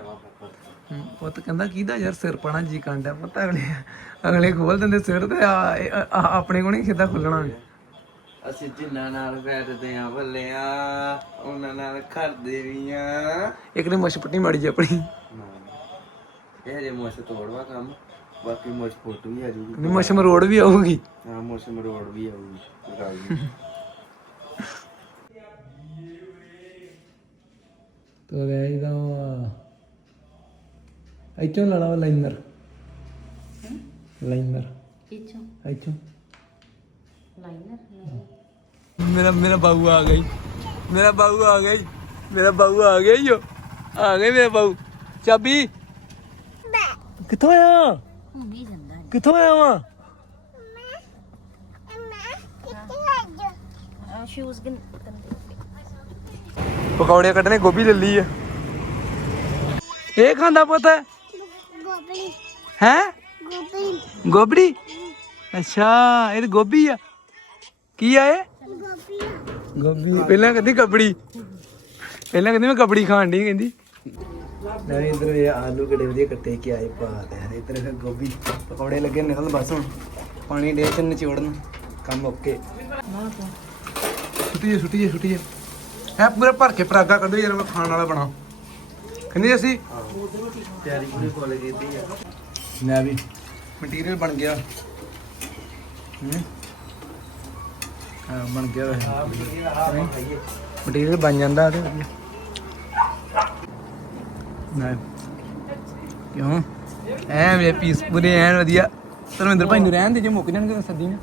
ਹਮ, ਪੁੱਤ ਕਹਿੰਦਾ ਕਿਹਦਾ ਯਾਰ ਸਿਰ ਪਾਣਾ ਜੀ ਕਾਂਡਾ ਪੁੱਤ ਅਗਲੇ ਅਗਲੇ ਖੋਲ ਦਿੰਦੇ ਸਿਰ ਤੇ ਆ ਇਹ- ਆ- ਆਪਣੇ ਕੋਲ ਨਹੀਂ ਕਿੱਦਾਂ ਖੁੱਲਣਾ। ਅਸੀਂ ਜਿੰਨਾ ਨਾਲ ਬੈਠਦੇ ਆ ਬੱਲਿਆ ਉਹਨਾਂ ਨਾਲ ਖੜਦੇ ਵੀ ਆ। ਇੱਕ ਨੇ ਮੁੱਛ ਪੱਟੀ ਮਾੜੀ ਜੀ ਆਪਣੀ। ਇਹ ਜੇ ਮੋਸ ਤੋੜਵਾ ਕੰਮ ਬਾਕੀ ਮੋਸ ਫੁੱਟ ਵੀ ਆ ਜੂਗੀ। ਨਹੀਂ ਮੁੱਛ ਮਰੋੜ ਵੀ ਆਊਗੀ। ਹਾਂ ਮੋਸ ਮਰੋੜ ਵੀ ਆਊਗੀ ਕੋਈ ਗੱਲ ਨੀ। ਤੋ ਗਏ ਦਾ ਇੱਥੋਂ ਲਾਣਾ ਲਾਈਨਰ ਲਾਈਨਰ ਇੱਥੋਂ ਇੱਥੋਂ ਲਾਈਨਰ ਮੇਰਾ ਮੇਰਾ ਬਾਊ ਆ ਗਈ ਮੇਰਾ ਬਾਊ ਆ ਗਈ ਮੇਰਾ ਬਾਊ ਆ ਗਿਆ ਈਓ ਆ ਗਏ ਮੇਰਾ ਬਾਊ ਚਾਬੀ ਕਿੱਥੋਂ ਆਇਆ ਹੁਣ ਵੀ ਜਾਂਦਾ ਕਿੱਥੋਂ ਆਇਆ ਵਾ ਸ਼ੂਜ਼ ਪਕੌੜੇ ਕੱਢਣੇ ਗੋਭੀ ਲੈ ਲਈ ਆ। ਇਹ ਖਾਂਦਾ ਪੁੱਤ? ਹੈ? ਗੋਬਲੀ ਗੋਭੜੀ ਅੱਛਾ ਇਹ ਤਾਂ ਗੋਭੀ ਆ। ਕੀ ਆ ਇਹ? ਗੋਬੀ ਗੋਭੀ ਪਹਿਲਾਂ ਕਹਿੰਦੀ ਕਬੜੀ ਪਹਿਲਾਂ ਕਹਿੰਦੀ ਮੈਂ ਕਬੜੀ ਖਾਣ ਦੀ ਕਹਿੰਦੀ। ਨਹੀਂ ਇਧਰ ਇਹ ਆਲੂ ਕਿਹੜੇ ਵਧੀਆ ਕੱਟੇ ਕੇ ਆਏ ਬਾਤ ਹੈ ਇਧਰ ਫਿਰ ਗੋਭੀ ਪਕੌੜੇ ਲੱਗੇ ਨਿਕਲਣ ਬਸ ਹੁਣ। ਪਾਣੀ ਦੇ ਚ ਨਿਚੋੜਨ। ਕੰਮ ਓਕੇ। ਛੁੱਟੀ ਛੁੱਟੀ ਛੁੱਟੀ ਹੈ ਪੂਰਾ ਭਰ ਕੇ ਪਰਾਗਾ ਕੱਢੋ ਯਾਰ ਮੈਂ ਖਾਣ ਵਾਲਾ ਬਣਾ ਕਹਿੰਦੀ ਅਸੀਂ? ਤਿਆਰੀ ਪੂਰੀ ਫੁੱਲ ਕੀਤੀ ਆ। ਲੈ ਵੀ। ਮਟੀਰੀਅਲ ਬਣ ਗਿਆ। ਹੂੰ। ਬਣ ਗਿਆ ਵੈਸੇ। ਮਟੀਰੀਅਲ ਬਣ ਜਾਂਦਾ ਤੇ ਨਾ ਕਿਉਂ? ਐ ਵੇ ਪੀਸ ਪੂਰੇ ਐਨ ਵਧੀਆ। ਧਰਮਿੰਦਰ ਭਾਈ ਨੂੰ ਰਹਿਣ ਦੇ ਜੇ ਮੁੱਕ ਜਾਣਗੇ ਤਾਂ ਸੱਦੀ ਨਾ।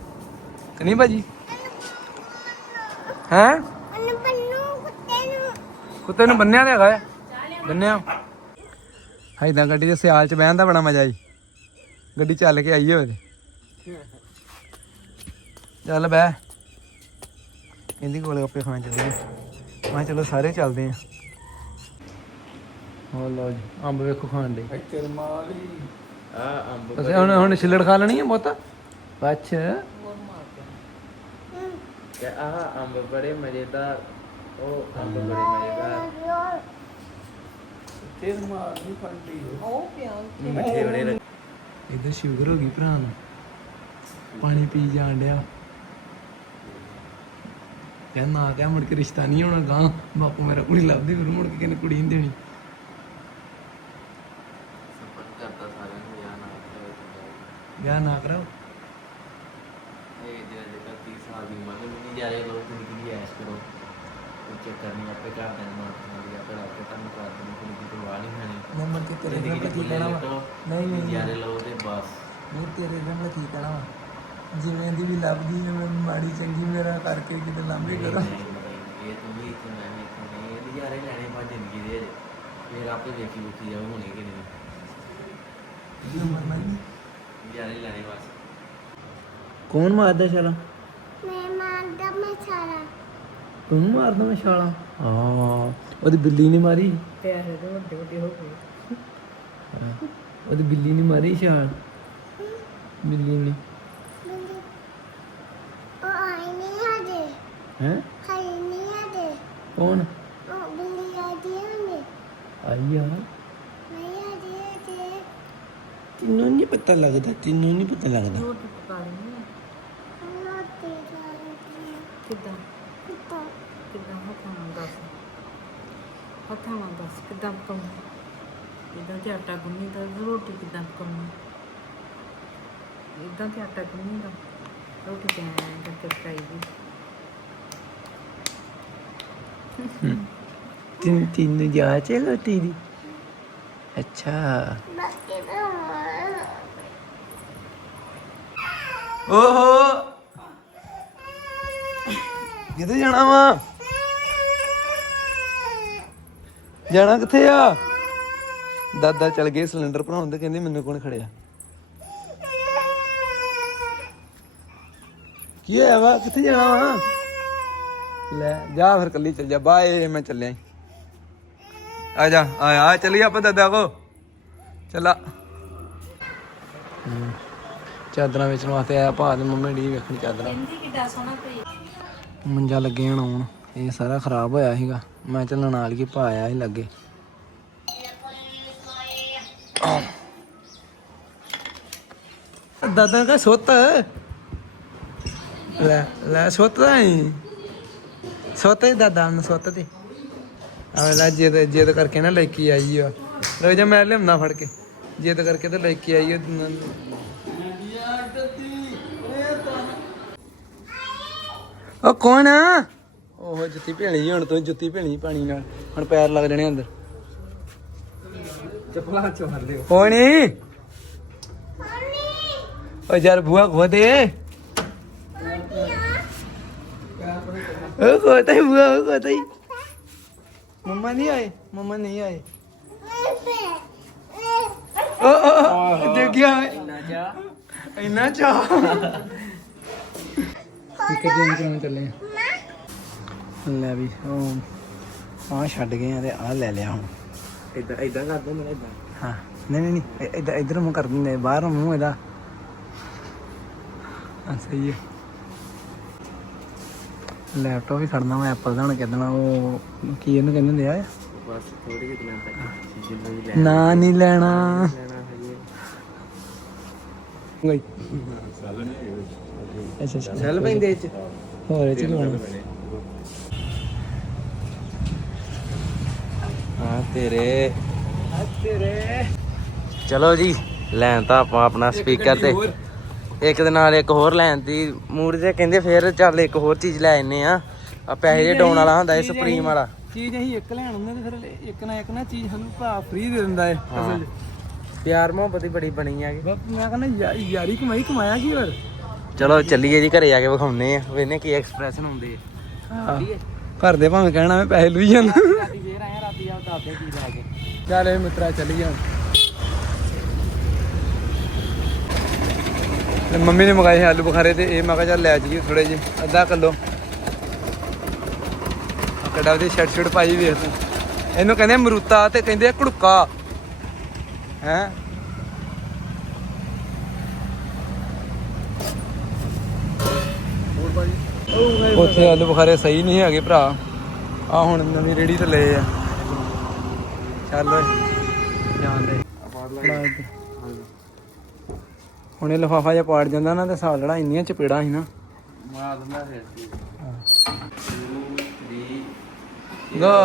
ਕਿ ਨਹੀਂ ਭਾਜੀ? ਹੈ? ਅਨ ਪੰਨੂ ਕੁੱਤੇ ਨੂੰ। ਕੁੱਤੇ ਨੂੰ ਬੰਨਿਆ ਤੇ ਹੈਗਾ ਹੈ ਬੰਨਿਆ ਹਾਈਦਾਂ ਗੱਡੀ ਦੇ ਸਿਆਲ ਚ ਬਹਿਣ ਦਾ ਬੜਾ ਮਜ਼ਾ ਆਈ। ਗੱਡੀ ਚੱਲ ਕੇ ਆਈ ਹੋਵੇ ਚੱਲ ਬਹਿ। ਇਹਦੀ ਕੋਲੇ ਆਪੇ ਖਾਣ ਚੱਲੇ ਮੈਂ ਚਲੋ ਸਾਰੇ ਚੱਲਦੇ ਆ। ਹੋ ਲੋ ਜੀ, ਅੰਬ ਵੇਖੋ ਖਾਣ ਦੇ। ਆ ਅੰਬ ਅਸੀਂ ਹੁਣ ਹੁਣ ਛਿੱਲੜ ਖਾ ਲੈਣੀ ਹੈ ਬਹੁਤ? ਪੱਛ ਆ ਅੰਬ ਬੜੇ ਮਜ਼ੇਦਾਰ ਉਹ ਅੰਬ ਬੜੇ ਮਜ਼ੇਦਾਰ। ਮਿੱਠੇ ਬੜੇ ਲੱਗ- ਇਧਰ ਸ਼ੂਗਰ ਹੋ ਗਈ ਭਰਾ ਨੂੰ। ਪਾਣੀ ਪੀ ਜਾਣ ਡਿਆ। ਕਹਿੰਦਾ ਨਾ ਕਿਆ ਮੁੜ ਕੇ ਰਿਸ਼ਤਾ ਨਹੀਂ ਹੋਣਾ ਗਾਂ ਬਾਪੂ ਮੇਰਾ ਕੁੜੀ ਲੱਭਦੀ ਫਿਰ ਮੁੜ ਕੇ ਕਿਨੇ ਕੁੜੀ ਨਹੀਂ ਦੇਣੀ। ਸਪੋਰਟ ਕਰਦਾ ਸਾਰਿਆਂ ਨੂੰ ਯਾਰ ਨਾ ਕਰੋ ਵਿਆਹ ਨਾ ਕਰਾਓ ਇਹ ਜਿਹੜਾ ਜਿਹੜਾ 30 ਸਾਲ ਦੀ ਉਮਰ ਦੇ ਨਹੀਂ ਜਾ ਰਹੇ ਲੋਕ ਜ਼ਿੰਦਗੀ ਦੀ ਐਸ਼ ਕਰੋ ਨਹੀਂ ਆਪੇ ਘਰ ਦੇ ਨਾਲ ਖਾਂਦੀ ਆਪੇ ਆਪੇ ਤੁਹਾਨੂੰ ਕਰ ਦੇਣੀ ਕੋਈ ਦੀ ਪਰਵਾਹ ਨਹੀਂ ਖਾਣੀ। ਮੈਂ ਮੁੜ ਕੇ ਤੇਰੇ ਨਾਲ ਜ਼ਿੰਦਗੀ ਕੀ ਦੀ ਕਹਿਣਾ ਵਾ? ਨਹੀਂ ਨਹੀਂ ਨਜ਼ਾਰੇ ਲਓ ਤੇ ਬਸ। ਨਹੀਂ ਤੇਰੇ ਨਾਲ ਕੀ ਕਹਿਣਾ ਵਾ? ਜਿਵੇਂ ਦੀ ਵੀ ਲੱਭਦੀ ਜਿਵੇਂ ਮਾੜੀ ਚੰਗੀ ਮੇਰਾ ਕਰਕੇ ਕਿਤੇ ਲਾਂਭੇ ਕਰੋ। ਇਹ ਤੂੰ ਵੀ ਇੱਥੇ ਮੈਂ ਵੀ ਇੱਥੇ ਨਹੀਂ ਇਹ ਨਜ਼ਾਰੇ ਲੈਣੇ ਬਾ ਜ਼ਿੰਦਗੀ ਦੇ ਹਜੇ। ਫਿਰ ਆਪੇ ਵੇਖੀ ਵੇਖੀ ਜਾਓ ਹੋਣੇ ਕਿ ਨਹੀਂ ਨਜ਼ਾਰੇ ਲੈਣੇ ਬਸ। ਕੌਣ ਮਾਰਦਾ ਛਾਲਾ ਮੈਂ ਤੂੰ ਮਾਰਦਾ ਮੈਂ ਛਾਲਾ। ਹਾਂ ਉਹਦੀ ਬਿੱਲੀ ਨੇ ਮਾਰੀ? ਪਿਆਰੇ ਦੇ ਵੱਡੇ ਵੱਡੇ ਹੋ ਗਏ। ਹਾਂ, ਉਹਦੀ ਬਿੱਲੀ ਨੇ ਮਾਰੀ ਛਾਲ? ਬਿੱਲੀ ਨੇ। ਬਿੱਲੀ ਉਹ ਆਈ ਨਹੀਂ ਆਦੇ ਹੈ? ਖਾਈ ਨਹੀਂ ਆਦੇ ਕੌਣ? ਉਹ ਬਿੱਲੀ ਆਦੀ ਹੁੰਦੀ ਆਈ ਆ? ਨਹੀਂ ਆਦੀ ਆਦੀ ਤੈਨੂੰ ਨਹੀਂ ਪਤਾ ਲੱਗਦਾ ਤੈਨੂੰ ਨਹੀਂ ਪਤਾ ਲੱਗਦਾ। ਰੋਟੀ ਪਕਾ ਲੈਣੀ ਹੈ ਰੋਟੀ ਖਾਣੀ ਕਿੱਦਾਂ ਕੁੱਤਾ ਕਿੱਦਾਂ ਹੱਥਾਂ ਨਾਲ ਦੱਸ ਹੱਥਾਂ ਨਾਲ ਦੱਸ ਕਿੱਦਾਂ ਪਕਾਉਣੀ? ਇਦਾਂ ਤੇ ਆਟਾ ਗੁੰਨੀ ਦਾ, ਰੋਟੀ ਕਿੱਦਾਂ ਪਕਾਉਣੀ? ਇਦਾਂ ਤੇ ਆਟਾ ਗੁੰਨੀ ਦਾ? ਰੋਟੀ ਕਿਵੇਂ ਕਰਕੇ ਪਕਾਈ ਦੀ। ਤਿੰਨ ਤਿੰਨ ਜਾ ਚਲੋ ਤੇਰੀ ਅੱਛਾ। ਓਹੋ। ਕਿੱਥੇ ਜਾਣਾ ਵਾ? ਜਾਣਾ ਕਿੱਥੇ ਆ? ਦਾਦਾ ਚਲ ਗਏ ਸਿਲੰਡਰ ਭਰਾਉਣ ਤੇ ਕਹਿੰਦੇ ਮੈਨੂੰ ਕੌਣ ਖੜਿਆ? ਕੀ ਹੋਇਆ ਵਾ? ਕਿੱਥੇ ਜਾਣਾ ਵਾ? ਲੈ ਜਾ ਫਿਰ ਕੱਲੀ ਚੱਲ ਜਾ ਬਾਏ ਮੈਂ ਚੱਲਿਆ ਈ। ਆ ਜਾ ਆ ਆ ਚੱਲੀ ਆਪਾਂ ਦਾਦਾ ਕੋ। ਚੱਲਾ। ਚਾਦਰਾਂ ਵੇਚਣ ਵਾਸਤੇ ਆਇਆ ਭਾ ਤੇ ਮੰਮੀ ਡੀ ਵੇਖਣ ਚਾਦਰਾਂ। ਕਹਿੰਦੀ ਕਿੱਡਾ ਸੋਹਣਾ ਪਈ ਮੰਜਾ ਲੱਗੇ ਹਣ ਆਉਣ। ਇਹ ਸਾਰਾ ਖਰਾਬ ਹੋਇਆ ਸੀਗਾ। ਮੈਂ ਚੱਲ ਨਾਲ ਕੀ ਭਾ ਸੀ ਲੱਗੇ। ਦਾਦਾ ਕਾ ਸੁੱਤ। ਲੈ ਲੈ ਸੁੱਤ ਨਹੀਂ ਸੁੱਤ ਦਾਦਾ ਨੂੰ ਸੁੱਤ ਤੇ ਆਵੇਲਾ ਜਿੱਦ ਜਿੱਦ ਕਰਕੇ ਨਾ ਲੈ ਕੇ ਆਈ ਆ। ਰੋ ਜਾ, ਮੈਂ ਲਿਆਉਣਾ ਫੜ ਕੇ। ਜਿੱਦ ਕਰਕੇ ਤੇ ਲੈ ਕੇ ਆਈ ਉਹ ਉਹ ਕੌਣ ਆ? ਉਹ ਜੁੱਤੀ ਭੇਣੀ ਹੁਣ ਤੂੰ ਜੁੱਤੀ ਭੇਣੀ ਪਾਣੀ ਨਾਲ। ਹੁਣ ਪੈਰ ਲੱਗ ਜਾਣੇ ਅੰਦਰ। ਚੱਪਲਾਂ ਚੋਂ ਹਰ ਲਿਓ। ਕੋਣੀ ਓ ਯਾਰ ਬੁਆ ਖੋ ਦੇ। ਓ ਖੋਤਾ ਹੀ ਬੁਆ ਓ ਖੋਤਾ ਹੀ। ਮੰਮਾ ਨਹੀਂ ਆਏ ਮੰਮਾ ਨਹੀਂ ਆਏ। ਓ ਓ ਓ, ਦੇਖ ਗਿਆ ਇੰਨਾ ਚਾ ਇੰਨਾ ਚਾ ਇੱਕ ਦਿਨ ਕਿਉਂ ਚੱਲੇ ਆ ਲੈ ਵੀ ਉਹ ਆ ਛੱਡ ਗਏ ਆ ਤੇ ਆ ਲੈ ਲਿਆ ਹੁਣ। ਇਦਾਂ ਇਦਾਂ ਕਰ ਦੋ ਮੇਰਾ ਇਦਾਂ। ਹਾਂ ਨਹੀਂ ਨਹੀਂ ਨਹੀਂ ਇਧਰ ਇਧਰ ਮੂੰਹ ਕਰ ਦਿੰਦੇ ਬਾਹਰ ਮੂੰਹ ਇਹਦਾ। ਹਾਂ ਸਹੀ ਹੈ ਲੈਪਟਾਪ ਵੀ ਖੜਨਾ ਮੈਂ ਐਪਲ ਦਾ ਹੁਣ ਕਿਦਣਾ ਉਹ ਕੀ ਇਹਨੂੰ ਕਹਿੰਦੇ ਹੁੰਦੇ ਆ? ਬਸ ਥੋੜੀ ਜਿਹੀ ਦਿਨਾਂ ਤੱਕ ਨਾ ਨਹੀਂ ਲੈਣਾ। ਲੈਣਾ ਹਜੇ ਗਈ ਅੱਛਾ ਅੱਛਾ। ਚੱਲ ਪੈਂਦੇ ਚ। ਹੋਰ ਇਹ ਚ ਕੀ ਹੋਣਾ ਆ ਤੇਰੇ ਤੇਰੇ। ਚਲੋ ਜੀ ਲੈਣ ਤਾਂ ਆਪਾਂ ਆਪਣਾ ਸਪੀਕਰ ਤੇ। ਇੱਕ ਦੇ ਨਾਲ ਇੱਕ ਹੋਰ ਲੈਣ ਦੀ। ਮੂਡ ਤੇ ਕਹਿੰਦੇ ਫੇਰ ਚੱਲ ਇੱਕ ਹੋਰ ਚੀਜ਼ ਲੈ ਆਨੇ ਆ ਆ ਪੈਸੇ ਜੇ ਡਾਉਣ ਵਾਲਾ ਹੁੰਦਾ ਇਹ ਸੁਪਰੀਮ ਵਾਲਾ। ਚੀਜ਼ ਅਸੀਂ ਇੱਕ ਲੈਣ ਹੁੰਦੇ ਤੇ ਫਿਰ ਇੱਕ ਨਾ ਇੱਕ ਨਾ ਚੀਜ਼ ਸਾਨੂੰ ਭਰਾ ਫ੍ਰੀ ਦੇ ਦਿੰਦਾ ਏ ਅਸਲ ਪਿਆਰ ਮੁਹੱਬਤ ਹੀ ਬੜੀ ਬਣੀ ਆ। ਮੈਂ ਕਹਿੰਦਾ ਯਾਰੀ ਕਮਾਈ ਕਮਾਇਆ ਕੀ ਹੋਰ? ਚਲੋ ਚੱਲੀਏ ਜੀ ਘਰੇ ਜਾ ਕੇ ਵਿਖਾਉਨੇ ਆ ਵੇਨੇ ਕੀ ਐਕਸਪ੍ਰੈਸ਼ਨ ਹੁੰਦੇ ਆ। ਘਰ ਦੇ ਭਾਵੇਂ ਕਹਿਣਾ ਮੈਂ ਪੈਸੇ ਲੁਈ ਜਾਂਦਾ ਰਾਤੀ ਫੇਰ ਆਇਆ ਰਾਤੀ ਆ ਦੱਸਦੇ ਕੀ ਲੈ ਕੇ। ਚੱਲ ਇਹ ਮਿੱਤਰਾ ਚੱਲੀ ਜਾ ਮੰਮੀ ਨੇ ਮੰਗਾਏ ਆਲੂ ਬੁਖਾਰੇ ਤੇ ਇਹ ਮੈਂ ਕਿਹਾ ਚੱਲ ਲੈ ਜਾਈਏ ਥੋੜੇ ਜਿਹੇ, ਅੱਧਾ ਕਿਲੋ। ਕੜਾ ਉਹਦੀ ਛੜ ਛੜ ਪਾਈ ਵੇਖ ਤੂੰ। ਇਹਨੂੰ ਕਹਿੰਦੇ ਮਰੂਤਾ ਤੇ ਕਹਿੰਦੇ ਆ ਘੜੁੱਕਾ। ਹੈ? ਉੱਥੇ ਆਲੂ ਬੁਖਾਰੇ ਸਹੀ ਨਹੀਂ ਹੈਗੇ ਭਰਾ। ਆ ਹੁਣ ਨਵੀਂ ਰੇੜੀ ਤੇ ਲਏ ਆ। ਚੱਲ ਓਏ। ਜਾਣ ਦੇ ਫੜਾ ਇੱਧਰ। ਹੁਣ ਇਹ ਲਫਾਫਾ ਜਿਹਾ ਪਾੜ ਜਾਂਦਾ ਨਾ ਤੇ ਸਾਲ ਲੜਾ ਇੰਨੀਆਂ ਚਪੇੜਾਂ ਸੀ ਨਾ। ਮਾਰ ਦਿੰਦਾ ਫਿਰ ਸੀ 2 3 ਗਾ।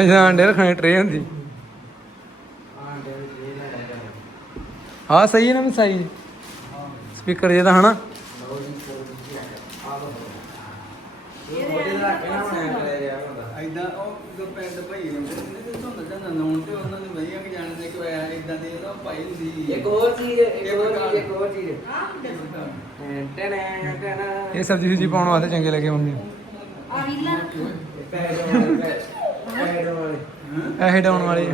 ਅਜਾਂ ਅੰਡੇ ਰੱਖਣੇ ਟਰੇ ਹੁੰਦੀ। ਹਾਂ ਸਹੀ ਹੈ ਨਾ ਵੀ ਸਹੀ ਸਪੀਕਰ ਜਿਹਦਾ ਹਨਾ ਐਦਾਂ ਉਹ ਜੋ ਪਿੰਡ ਭਾਈ ਹੁੰਦੇ ਨੇ ਤੇ ਧੁੰਦ ਜਾਂ ਨੌਣ ਤੇ ਉਹਨਾਂ ਨੂੰ ਵਈਆਂ ਕਿ ਜਾਣਦੇ ਕਿ ਹੋਇਆ ਇਦਾਂ ਦੇ ਉਹ ਭਾਈ ਸੀ। ਇੱਕ ਹੋਰ ਚੀਜ਼ ਇੱਕ ਹੋਰ ਚੀਜ਼ ਇੱਕ ਹੋਰ ਚੀਜ਼। ਟਣਾ ਟਣਾ। ਇਹ ਸਬਜ਼ੀ ਸੁਜੀ ਪਾਉਣ ਵਾਸਤੇ ਚੰਗੇ ਲੱਗੇ ਹੁੰਦੇ ਪੈਸੇ ਡਾਉਣ ਵਾਲੇ।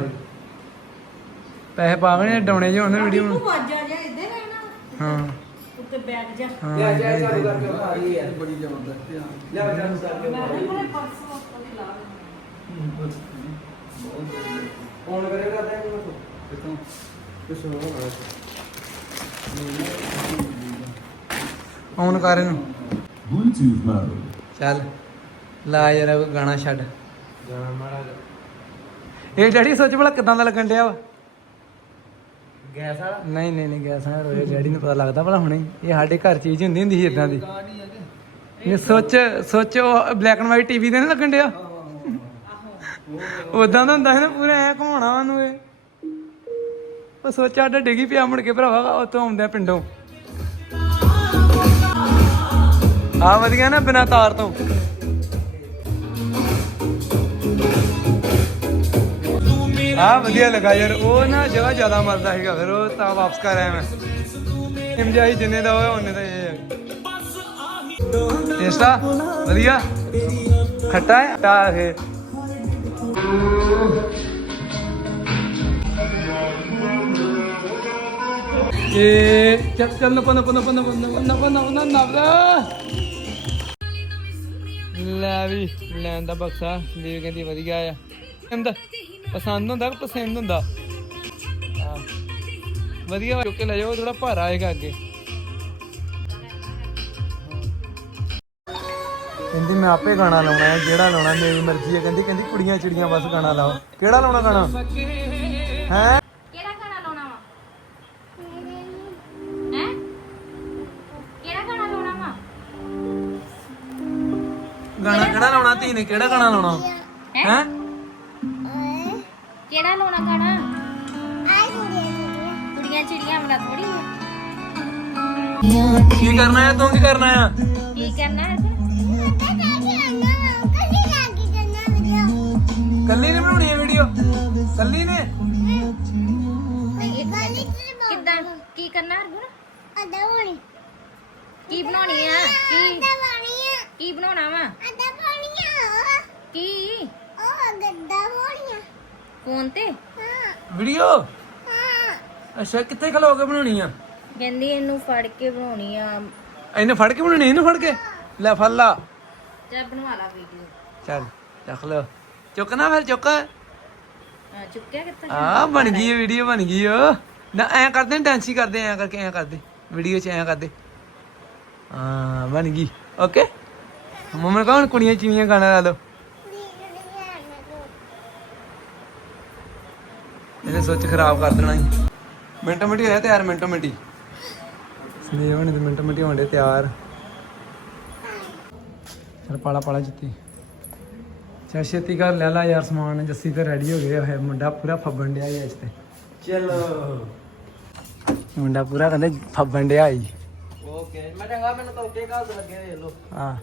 ਪੈਸੇ ਪਾਵਣੇ ਡਾਉਣੇ ਜੇ ਉਹਨਾਂ ਵੀਡੀਓ ਨੂੰ ਵਾਜਾ ਜਾ ਇੱਧਰ ਰਹਿਣਾ ਹਾਂ। ਉੱਤੇ ਬੈਠ ਜਾ ਹਾਂ ਲਿਆ ਜਾ ਚਾਲੂ ਕਰਕੇ ਲਈ ਯਾਰ ਬੜੀ ਜ਼ਬਰਦਸਤ ਆ। ਲਿਆ ਚਾਲੂ ਕਰਕੇ ਮੈਂ ਆਪਣੇ ਪਰਸ ਉੱਤੇ ਲਾ ਫੋਨ ਕਰੇ ਕਰਦਾ ਹੋਰ ਕਰ ਇਹਨੂੰ Bluetooth mode. ਚੱਲ ਲਾ ਯਾਰ ਉਹ ਗਾਣਾ ਛੱਡ। ਇਹ ਡੈਡੀ ਸੋਚ ਭਲਾ ਕਿਦਾਂ ਦਾ ਲੱਗਣ ਡਿਆ ਵਾ? ਗੈਸ ਵਾਲਾ? ਨਹੀਂ ਨਹੀਂ ਨਹੀਂ ਗੈਸ ਆ ਰੋਏ ਡੈਡੀ ਨੂੰ ਪਤਾ ਲੱਗਦਾ ਭਲਾ ਹੁਣੇ। ਇਹ ਸਾਡੇ ਘਰ ਚੀਜ਼ ਹੁੰਦੀ ਹੁੰਦੀ ਸੀ ਇਦਾਂ ਦੀ। ਇਹ ਸੋਚ ਸੋਚ ਉਹ ਬਲੈਕ ਐਂਡ ਵਾਈਟ ਟੀਵੀ ਤੇ ਨਹੀਂ ਲੱਗਣ ਡਿਆ? ਉਦਾਂ ਦਾ ਹੁੰਦਾ ਸੀ ਨਾ, ਪੂਰਾ ਐ ਘੁਮਾਉਣਾ ਉਹਨੂੰ ਇਹ। ਉਹ ਸੋਚਾ ਅੱਡਾ ਡਿੱਗੀ ਪਿਆ, ਮੁੜ ਕੇ ਭਰਾਵਾ ਉਤੋਂ ਆਉਂਦਾ ਪਿੰਡੋਂ। ਆ ਵਧੀਆ ਨਾ ਬਿਨਾ ਤਾਰ ਤੋਂ। ਆ ਵਧੀਆ ਲੱਗਾ ਯਾਰ, ਉਹ ਨਾ ਜਗ੍ਹਾ ਜ਼ਿਆਦਾ ਮਰਦਾ ਹੈਗਾ ਫਿਰ ਉਹ ਤਾਂ ਵਾਪਸ ਕਰ ਆਇਆ ਮੈਂ। ਇੰਜਾਈ ਜਿੰਨੇ ਦਾ ਹੋਇਆ, ਉਹਨੇ ਦਾ ਇਹ ਹੈ। ਟੇਸਟਾ ਵਧੀਆ। ਖੱਟਾ ਹੈ ਖੱਟਾ ਹੈ ਇਹ ਚੱਲ ਚੱਲ ਨਪਾ ਨਪਾ ਨਪਾ ਨਪਾ ਨਪਾ ਨਪਾ ਨਪਾ ਲੈ ਵੀ ਲੈਣ ਦਾ ਬਕਸਾ ਦੀ ਕਹਿੰਦੀ ਵਧੀਆ ਆ ਪਸੰਦ ਪਸੰਦ ਹੁੰਦਾ ਕਿ ਪਸੰਦ ਹੁੰਦਾ ਵਧੀਆ ਚੁੱਕ ਕੇ ਲੈ ਜਾਓ ਥੋੜਾ ਭਾਰਾ ਆਏਗਾ ਅੱਗੇ ਕਹਿੰਦੀ ਮੈਂ ਆਪੇ ਗਾਣਾ ਲਾਉਣਾ ਹੈ ਜਿਹੜਾ ਲਾਉਣਾ ਮੇਰੀ ਮਰਜ਼ੀ ਹੈ। ਕਹਿੰਦੀ ਕਹਿੰਦੀ ਕੁੜੀਆਂ ਚਿੜੀਆਂ ਬਸ ਗਾਣਾ ਲਾਓ। ਕਿਹੜਾ ਲਾਉਣਾ ਗਾਣਾ? ਹੈ? ਕਿਹੜਾ ਗਾਣਾ ਲਾਉਣਾ ਵਾ? ਹੈ? ਕਿਹੜਾ ਗਾਣਾ ਲਾਉਣਾ ਵਾ? ਗਾਣਾ ਕਿਹੜਾ ਲਾਉਣਾ ਧੀ ਨੇ? ਕਿਹੜਾ ਗਾਣਾ ਲਾਉਣਾ? ਹੈ? ਕਿਹੜਾ ਲਾਉਣਾ ਗਾਣਾ? ਆਈ ਕੁੜੀਆਂ ਕੁੜੀਆਂ ਚਿੜੀਆਂ ਵਾਲਾ ਥੋੜੀ ਕੀ ਕਰਨਾ ਹੈ? ਤੂੰ ਕੀ ਕਰਨਾ ਹੈ? ਕੀ ਕਰਨਾ ਹੈ ਕੱਲੀ ਨੇ ਬਣਾਉਣੀ ਹੈ ਵੀਡੀਓ ਕੱਲੀ ਨੇ? ਕਿੱਦਾਂ? ਕੀ ਕਰਨਾ ਹੋਣੀ ਕੀ ਬਣਾਉਣੀ ਆ? ਕੀ? ਕੀ ਬਣਾਉਣਾ ਵਾ? ਅਦਾ ਹੋਣੀ ਆ। ਕੀ? ਉਹ ਗੱਦਾ ਹੋਣੀ ਆ। ਫੋਨ ਤੇ? ਹਾਂ। ਵੀਡੀਓ ਹਾਂ। ਅੱਛਾ ਕਿੱਥੇ ਖਲੋ ਕੇ ਬਣਾਉਣੀ ਆ? ਕਹਿੰਦੀ ਇਹਨੂੰ ਫੜ ਕੇ ਬਣਾਉਣੀ ਆ। ਇਹਨੇ ਫੜ ਕੇ ਬਣਾਉਣੀ ਇਹਨੂੰ ਫੜ ਕੇ? ਲੈ ਫੜ ਲਾ। ਬਣਵਾ ਲਾ ਵੀਡੀਓ ਚੱਲ ਚੱਕ ਲੋ ਚੁੱਕਣਾ ਫਿਰ ਚੁੱਕ। ਚੁੱਕਿਆ ਕਿੱਥੇ? ਆ ਬਣ ਗਈ ਵੀਡੀਓ ਬਣ ਗਈ ਓ ਨਾ ਐ ਕਰਦੇ ਡਾਂਸ ਹੀ ਕਰਦੇ ਐ ਕਰਕੇ ਐ ਕਰਦੇ। ਵੀਡੀਓ ਚ ਐ ਕਰਦੇ। ਹਾਂ ਬਣ ਗਈ। ਓਕੇ ਮੰਮਾ ਕਹਣ ਕੁੜੀਆਂ ਚੀਨੀਆਂ ਗਾਣਾ ਲਾ ਲਓ? ਇਹਨੇ ਸੋਚ ਖਰਾਬ ਕਰ ਦੇਣਾ ਸੀ। ਮਿੰਟੋ ਮਿੰਟੀ ਹੋਇਆ ਤਿਆਰ ਮਿੰਟੋ ਮਿੰਟੀ। ਸਨੇਹ ਹੋਣੇ ਤੇ ਮਿੰਟੋ ਮਿੰਟੀ ਹੋਣੇ ਤਿਆਰ। ਚਲ ਪਾਲਾ ਪਾਲਾ ਜੁੱਤੀ। ਚਲ ਛੇਤੀ ਕਰ ਲੈ ਲਾ ਯਾਰ ਸਮਾਨ ਜੱਸੀ ਤੇ ਰੈਡੀ ਹੋ ਗਿਆ ਹੈ ਮੁੰਡਾ ਪੂਰਾ ਫੱਬਣ ਡਿਆ ਹੀ ਅੱਜ ਤੇ। ਚਲੋ। ਮੁੰਡਾ ਪੂਰਾ ਕਹਿੰਦੇ ਫੱਬਣ ਡਿਆ ਹੀ। ਓਕੇ ਮੈਂ ਚੰਗਾ ਮੈਨੂੰ ਤਾਂ ਉੱਤੇ ਘਾਲ ਲੱਗੇ ਵੇਖ ਲੋ ਹਾਂ।